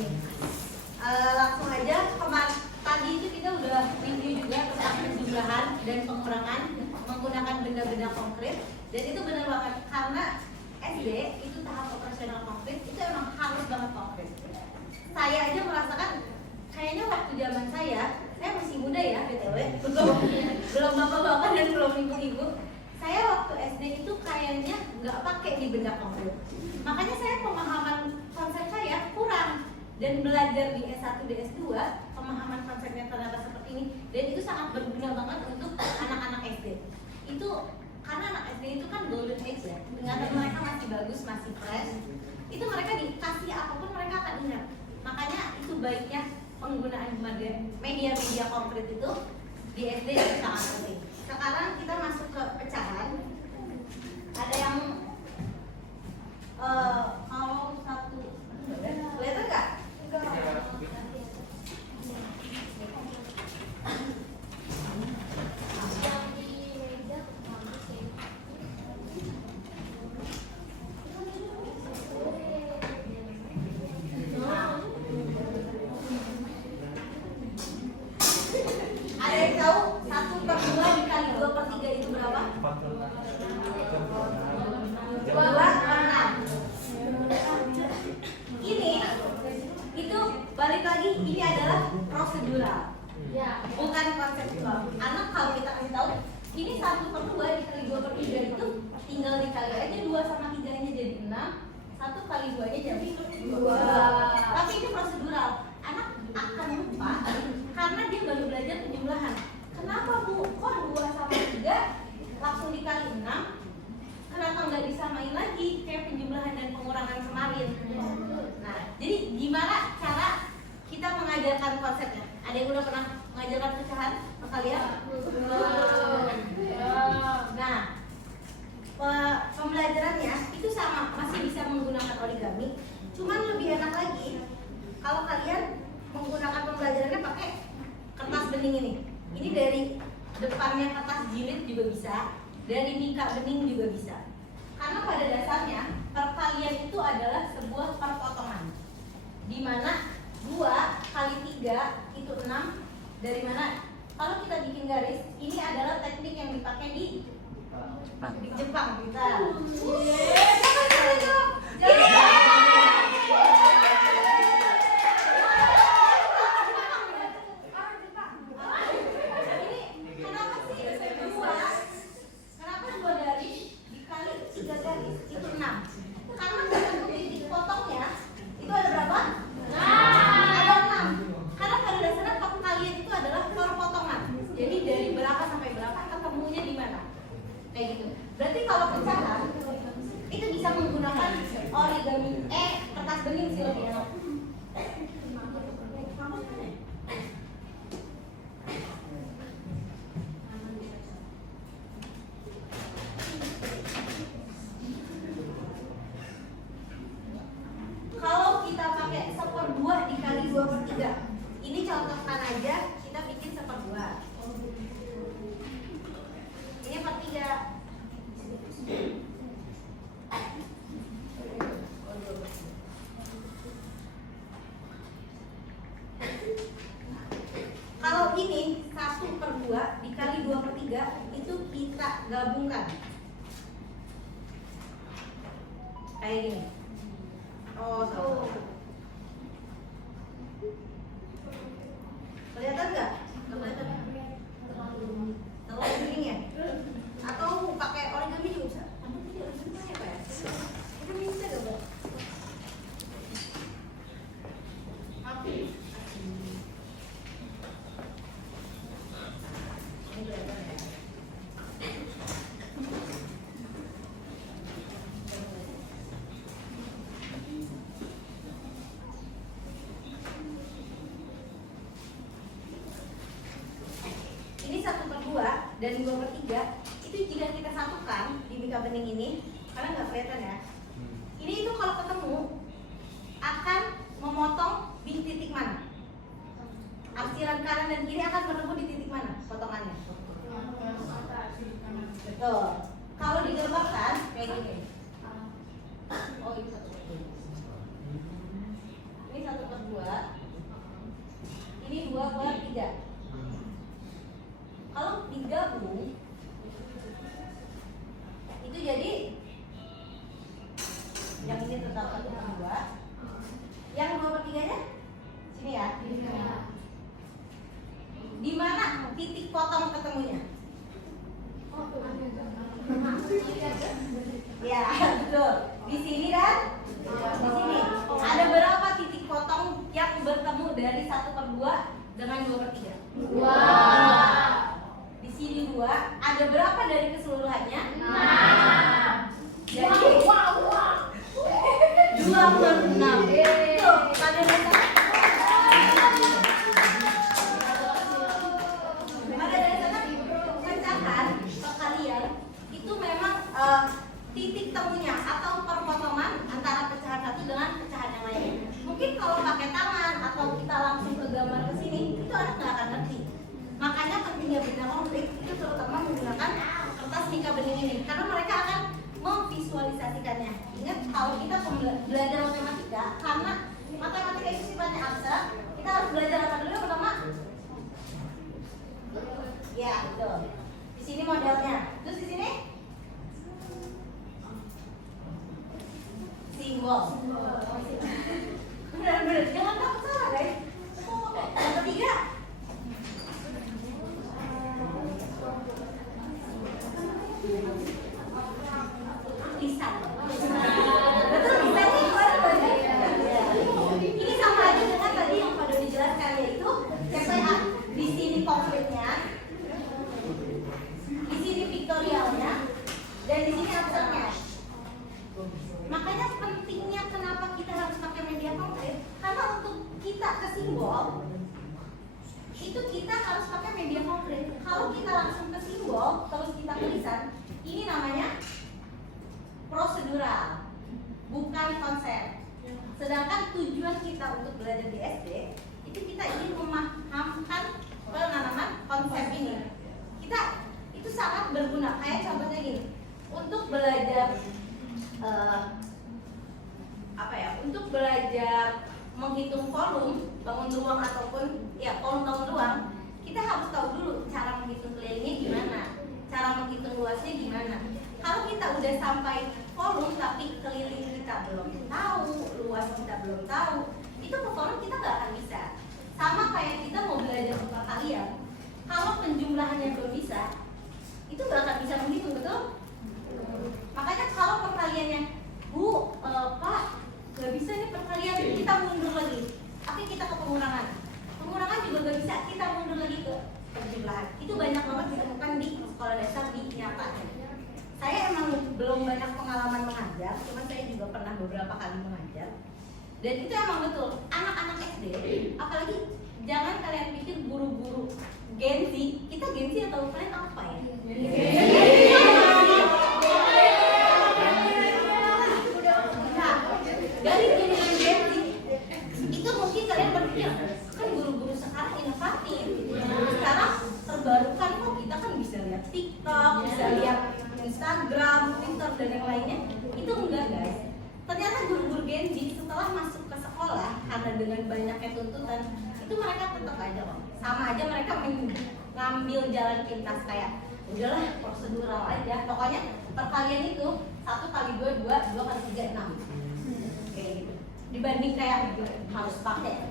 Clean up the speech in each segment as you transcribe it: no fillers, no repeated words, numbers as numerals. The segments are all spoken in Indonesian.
ini. Langsung aja, tadi itu kita udah review juga tentang penjumlahan dan pengurangan menggunakan benda-benda konkret. Dan itu benar banget, karena SD itu tahap operasional konkret itu emang harus banget konkret. Saya aja merasakan, kayaknya waktu zaman saya masih muda ya BTW, belum bapak-bapak dan belum ibu-ibu. Saya waktu SD itu kayaknya nggak pakai di benda konkret. Makanya saya pemahaman konsep saya kurang. Dan belajar di S1, di S2, pemahaman konsepnya ternyata seperti ini. Dan itu sangat berguna banget untuk anak-anak SD. Itu karena anak SD itu kan golden age ya, ingatan mereka masih bagus, masih fresh. Itu mereka dikasih apapun mereka akan ingat. Makanya itu baiknya penggunaan media-media konkret itu di SD itu sangat penting. Sekarang kita masuk ke pecahan. Ada yang kalau satu, kelihatan nggak? Ada yang tahu 1/2 dikali 2/3 itu berapa? 2/6. Ini itu balik lagi, ini adalah prosedural, bukan konseptual. Anak kalau kita kasih tahu ini 1/2 dikali 2/3 itu tinggal dikali aja 2 sama 3-nya jadi 6, 1 kali 2-nya jadi 2. Tapi ini prosedural, anak akan lupa karena dia baru belajar penjumlahan. Kenapa Bu? Kok 2 sama 3 langsung dikali 6? Kenapa nggak disamain lagi kayak penjumlahan dan pengurangan kemarin? Nah, jadi gimana cara kita mengajarkan konsepnya? Ada yang udah pernah mengajarkan pecahan ke kalian? Nah, pembelajarannya itu sama, masih bisa menggunakan origami, cuman lebih enak lagi kalau kalian menggunakan pembelajarannya pakai kertas bening ini. Ini dari depannya kertas jilid juga bisa, dari mika bening juga bisa. Karena pada dasarnya perkalian itu adalah sebuah perpotongan, di mana 2 kali 3 itu 6. Dari mana? Kalau kita bikin garis, ini adalah teknik yang dipakai di Jepang kita. Kenapa 2 garis dikali 3 garis itu 6? Karena bentuk titik potongnya itu ada berapa? Ada 6. Karena pada dasarnya perkalian itu adalah perpotongan. Jadi dari berapa sampai berapa ketemunya di mana? Kayak gitu. Berarti kalau pecahan itu bisa menggunakan origami kertas bening sih lebih enak. Kalau kita pakai 1/2 dikali 2/3, ini contohkan aja kita bikin 1/2. Ini 1/3. Kalau ini 1/2 dikali 2/3 itu kita gabungkan kayak gini. Oh, kelihatan nggak? Kelihatan. Terlalu bening ya? Atau pakai origami juga bisa? Origami pakai apa ya? Itu bisa nggak, Bu? Oke. Ini kelihatan ya? Ini 1/2 dan 2/3 itu jika kita satukan di mika bening ini, karena nggak kelihatan ya. Ini itu kalau ketemu akan memotong di titik mana? Arsiran kanan dan kiri akan bertemu di titik mana potongannya? Betul. Kalau digelombangkan kayak gini. Oh, ini 1/2. Ini 1/2. titik potong ketemunya? Ya, betul. Di sini dan di sini. Ada berapa titik potong yang bertemu dari 1/2 dengan 2/3? 2. Di sini 2. Ada berapa dari keseluruhannya? 6. Jadi 2/6. Tuh, pada dasarnya pecahan perkalian itu memang titik temunya atau perpotongan antara pecahan satu dengan pecahan yang lain. Mungkin kalau pakai tangan atau kita langsung ke gambar ke sini, itu anak nggak akan ngerti. Makanya pentingnya benda konkret itu terutama menggunakan kertas Mika bening ini, karena mereka akan memvisualisasikannya. Ingat kalau kita belajar matematika, karena matematika itu sifatnya abstrak, kita harus belajar apa dulu yang pertama? Ya, betul. Di sini modelnya. Terus di sini simbol. Benar-benar jangan takut salah, guys. Yang ketiga, lisan. Betul, lisannya ini sama aja dengan tadi yang pada dijelaskan, yaitu CPA. Di sini konkretnya, di sini piktorialnya, dan di sini abstraknya. Makanya pentingnya kenapa kita harus pakai media konkret, karena untuk kita ke simbol itu kita harus pakai media konkret. Kalau kita langsung ke simbol terus kita ke lisan, ini namanya prosedural, bukan konsep. Sedangkan tujuan kita untuk belajar di SD itu kita ingin memahamkan penanaman konsep ini. Kita itu sangat berguna. Kayak contohnya gini, untuk belajar untuk belajar menghitung volume bangun ruang ataupun ya volume ruang, kita harus tahu dulu cara menghitung kelilingnya gimana, cara menghitung luasnya gimana. Kalau kita udah sampai volume tapi keliling kita belum tahu, luas kita belum tahu, itu ke volume kita nggak akan bisa. Sama kayak kita mau belajar perkalian, kalau penjumlahannya belum bisa, itu nggak akan bisa menghitung, betul? Makanya kalau perkaliannya, Bu, Pak, nggak bisa nih perkalian, kita mundur lagi. Tapi kita ke pengurangan. Pengurangan juga nggak bisa, kita mundur lagi ke penjumlahan. Itu banyak banget ditemukan di sekolah dasar di nyatanya. Saya emang belum banyak pengalaman mengajar, cuma saya juga pernah beberapa kali mengajar. Dan itu emang betul, anak-anak SD, apalagi jangan kalian pikir guru-guru Gen Z, kita Gen Z atau kalian apa ya? Dari jaringan Gen Z itu mungkin kalian berpikir kan guru-guru sekarang inovatif, sekarang terbarukan kok, kita kan bisa lihat TikTok, bisa lihat Instagram, Twitter dan yang lainnya. Itu enggak, guys. Ternyata guru-guru Gen Z setelah masuk ke sekolah karena dengan banyaknya tuntutan, itu mereka tetap aja kok. Sama aja mereka ngambil jalan pintas kayak udahlah prosedural aja. Pokoknya perkalian itu 1 kali 2, 2 kali 3, 6. Kayak gitu. Dibanding kayak harus pakai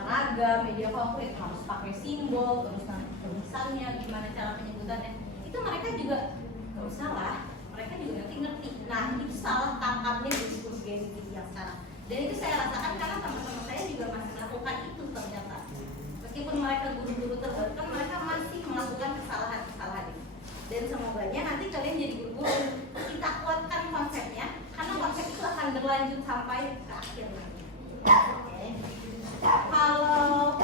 ragam, media konkret, harus pakai simbol, terus tulisannya, gimana cara penyebutannya. Itu mereka juga gak usah lah, mereka juga ngerti. Nah, itu salah tangkapnya diskursus Gen Z yang sekarang. Dan itu saya rasakan karena teman-teman saya juga masih melakukan itu ternyata. Meskipun mereka guru-guru terbaru, kan mereka masih melakukan kesalahan-kesalahan ini. Dan semoganya nanti kalian jadi guru-guru, kita kuatkan konsepnya, karena konsep itu akan berlanjut sampai ke akhir nanti. Oke. Kalau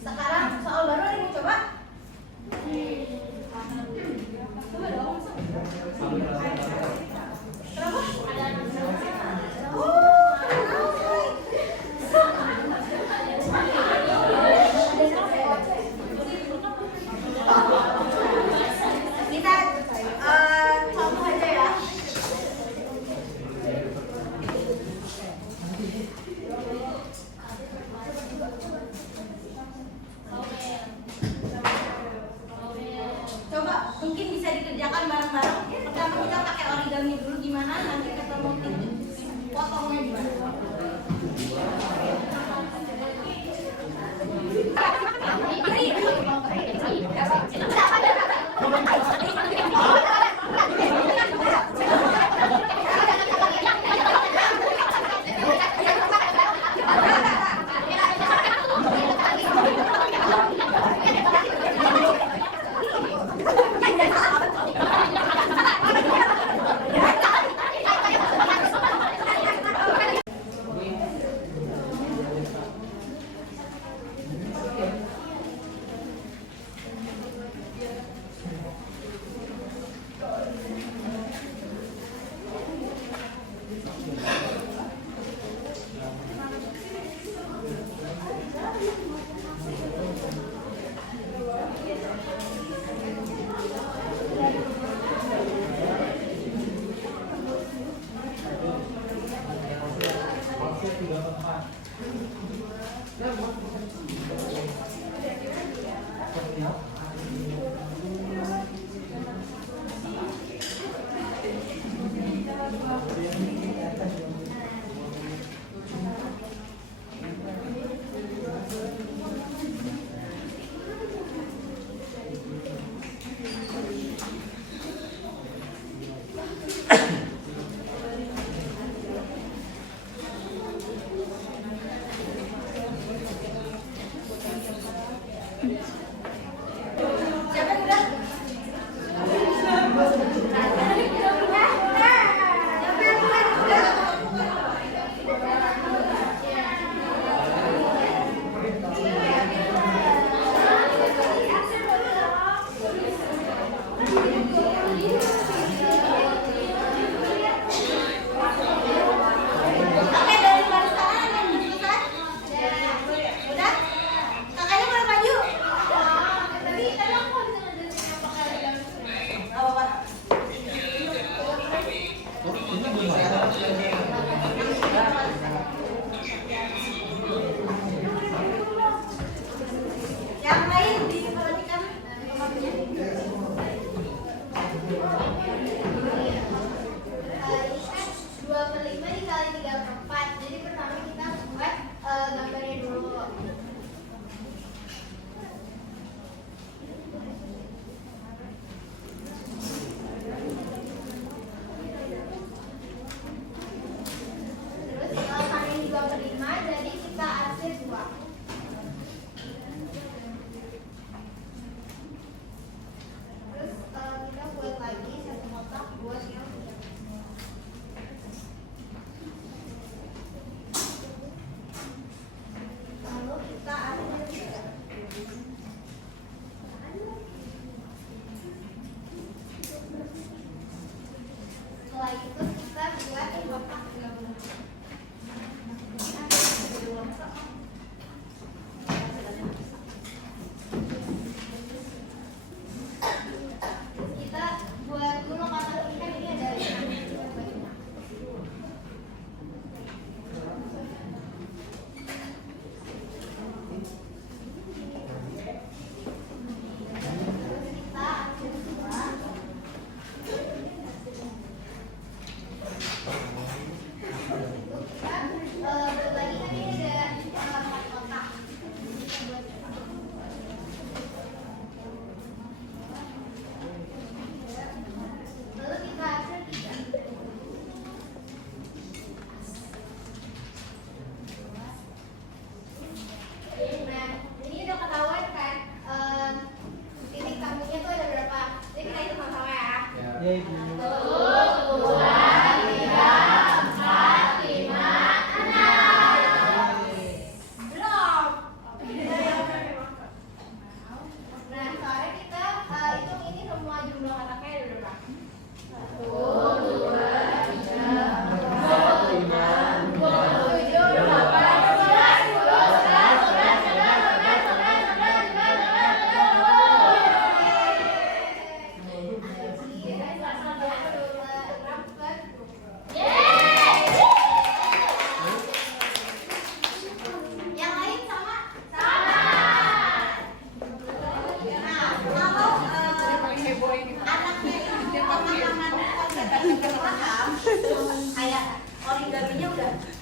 sekarang soal baru ada yang mau coba? Coba dong, masuk. Kenapa? Oh, kita contoh aja ya.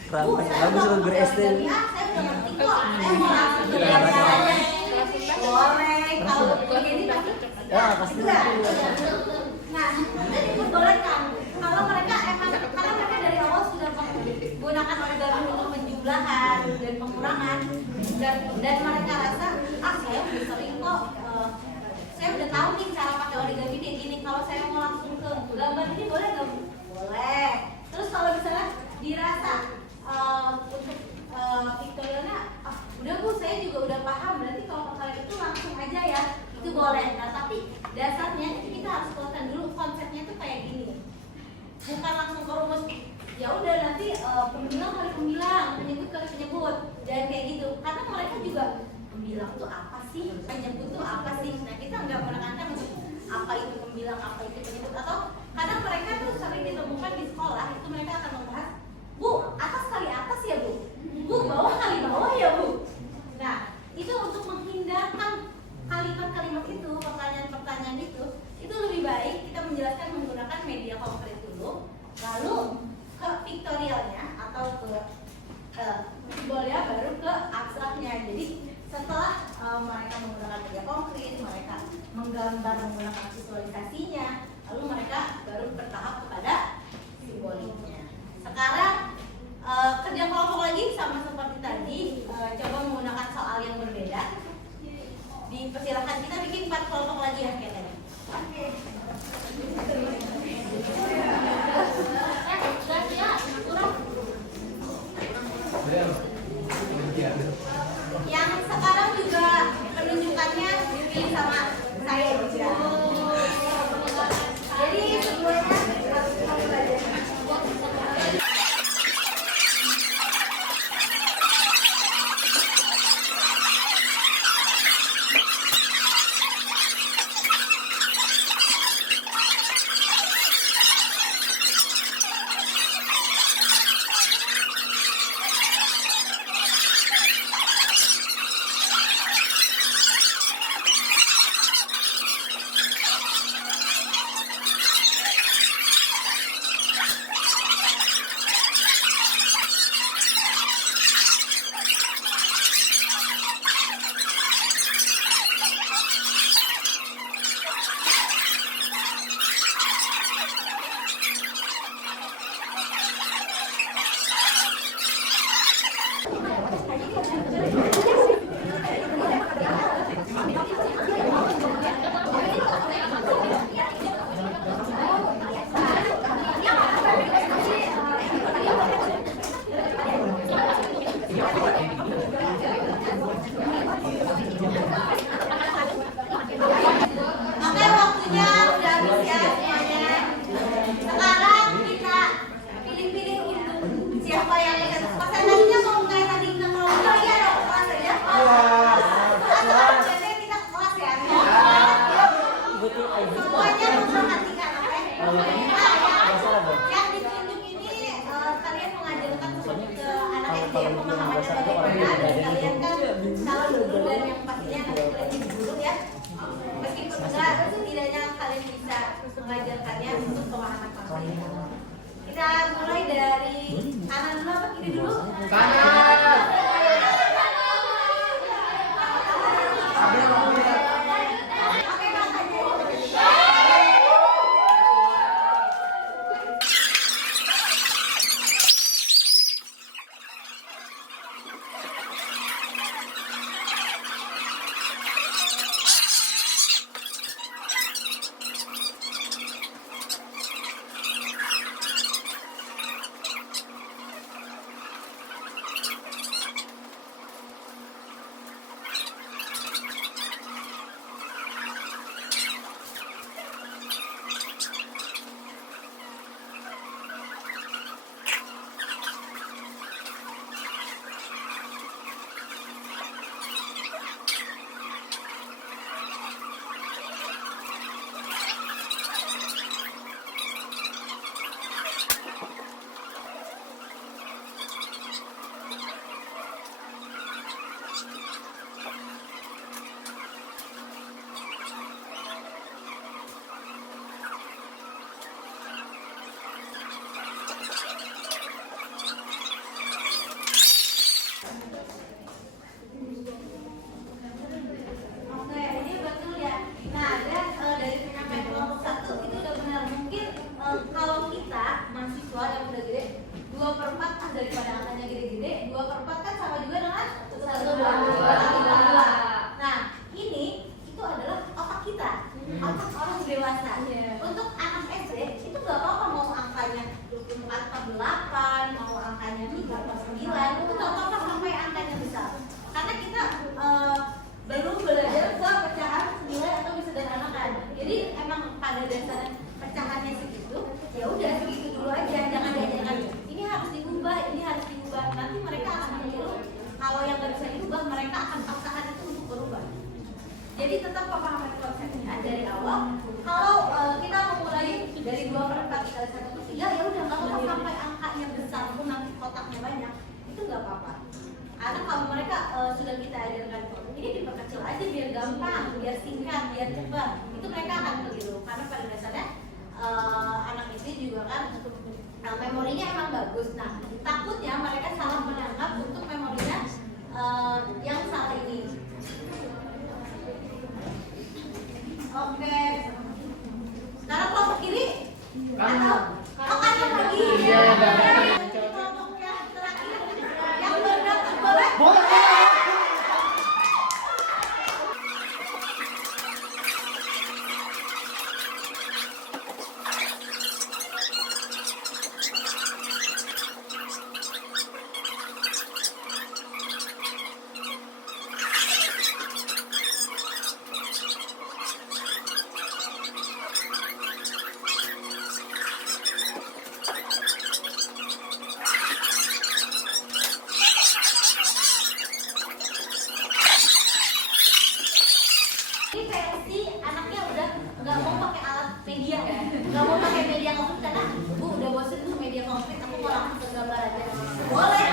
Bagus untuk guru SD. Boleh, kalau begini pasti. Ya, pasti. Nah, jadi diperbolehkan. Kalau mereka emang, karena mereka dari awal sudah menggunakan origami untuk penjumlahan dan pengurangan, dan mereka rasa, saya udah sering kok, saya udah tahu nih cara pakai origami kayak gini. Kalau saya mau langsung ke gambar ini boleh nggak? Boleh. Terus kalau misalnya dirasa untuk pictorialnya, udah Bu, saya juga udah paham. Berarti kalau kalian itu langsung aja ya, itu boleh. Nah, tapi dasarnya kita harus kelihatan dulu konsepnya tuh kayak gini. Bukan langsung ke rumus. Ya udah nanti pembilang kali pembilang, penyebut kali penyebut, dan kayak gitu. Karena mereka juga pembilang tuh apa sih, penyebut tuh apa sih. Nah, kita nggak menekankan untuk apa itu pembilang, apa itu penyebut, atau kadang mereka tuh sering ditemukan di sekolah itu mereka akan membahas, Bu, atas kali atas ya Bu, Bu, bawah kali simbolnya baru ke abstraknya. Jadi setelah mereka menggunakan media konkret, mereka menggambar menggunakan visualisasinya, lalu mereka baru bertahap kepada simboliknya. Sekarang kerja kelompok lagi sama seperti tadi, coba menggunakan soal yang berbeda. Dipersilakan kita bikin 4 kelompok lagi ya kayak tadi. Yang sekarang juga penunjukannya dipilih sama saya juga. Jadi semuanya harus kamu belajar. Oke, waktunya udah habis ya semuanya. Sekarang kita pilih-pilih itu siapa yang persentasenya mau kayak tadi kita mau lagi ada kelas aja. Atau biasanya kita ke kelas ya. Semuanya memperhatikan, oke? Yang ditunjuk ini kalian mengajarkan ke anak SD pemahamannya bagaimana, dan kalian kan calon guru dan yang pastinya nanti kalian jadi guru ya. Meskipun enggak, setidaknya kalian bisa mengajarkannya untuk pemahaman konkret. Kita mulai dari kanan dulu apa kiri dulu? Kanan. Oke, makanya. Oke, ini betul ya. Nah, dan dari penyampaian kelompok 1 itu udah benar. Mungkin kalau kita mahasiswa yang udah gede 2/4 kan daripada angkanya gede-gede, 2/4 kan sama juga dengan 1/2. Nah, ini itu adalah otak kita, otak orang dewasa. Untuk anak SD itu nggak apa-apa mau angkanya 24/8, mau angkanya 3/9, itu nggak apa-apa sampai angkanya besar. Karena kita belum belajar ke pecahan senilai atau disederhanakan. Jadi emang pada dasarnya pecahannya segitu, ya udah segitu dulu aja, jangan diajarkan ini harus diubah, ini harus diubah. Nanti mereka akan meniru kalau yang nggak bisa diubah, mereka akan paksakan itu untuk berubah. Jadi tetap pemahaman konsepnya dari awal. Kalau kita memulai dari 2/4 kali 1/3, ya udah nggak apa-apa sampai angkanya besar pun nanti kotaknya banyak, itu nggak apa-apa. Karena kalau mereka sudah kita ajarkan ini diperkecil aja biar gampang, biar singkat, biar cepat, itu mereka akan keliru. Karena pada dasarnya anak itu juga kan memorinya emang bagus. Nah, takutnya mereka salah menangkap untuk memori media konkret karena Bu udah bosen tuh media konkret, aku mau langsung ke gambar aja. Boleh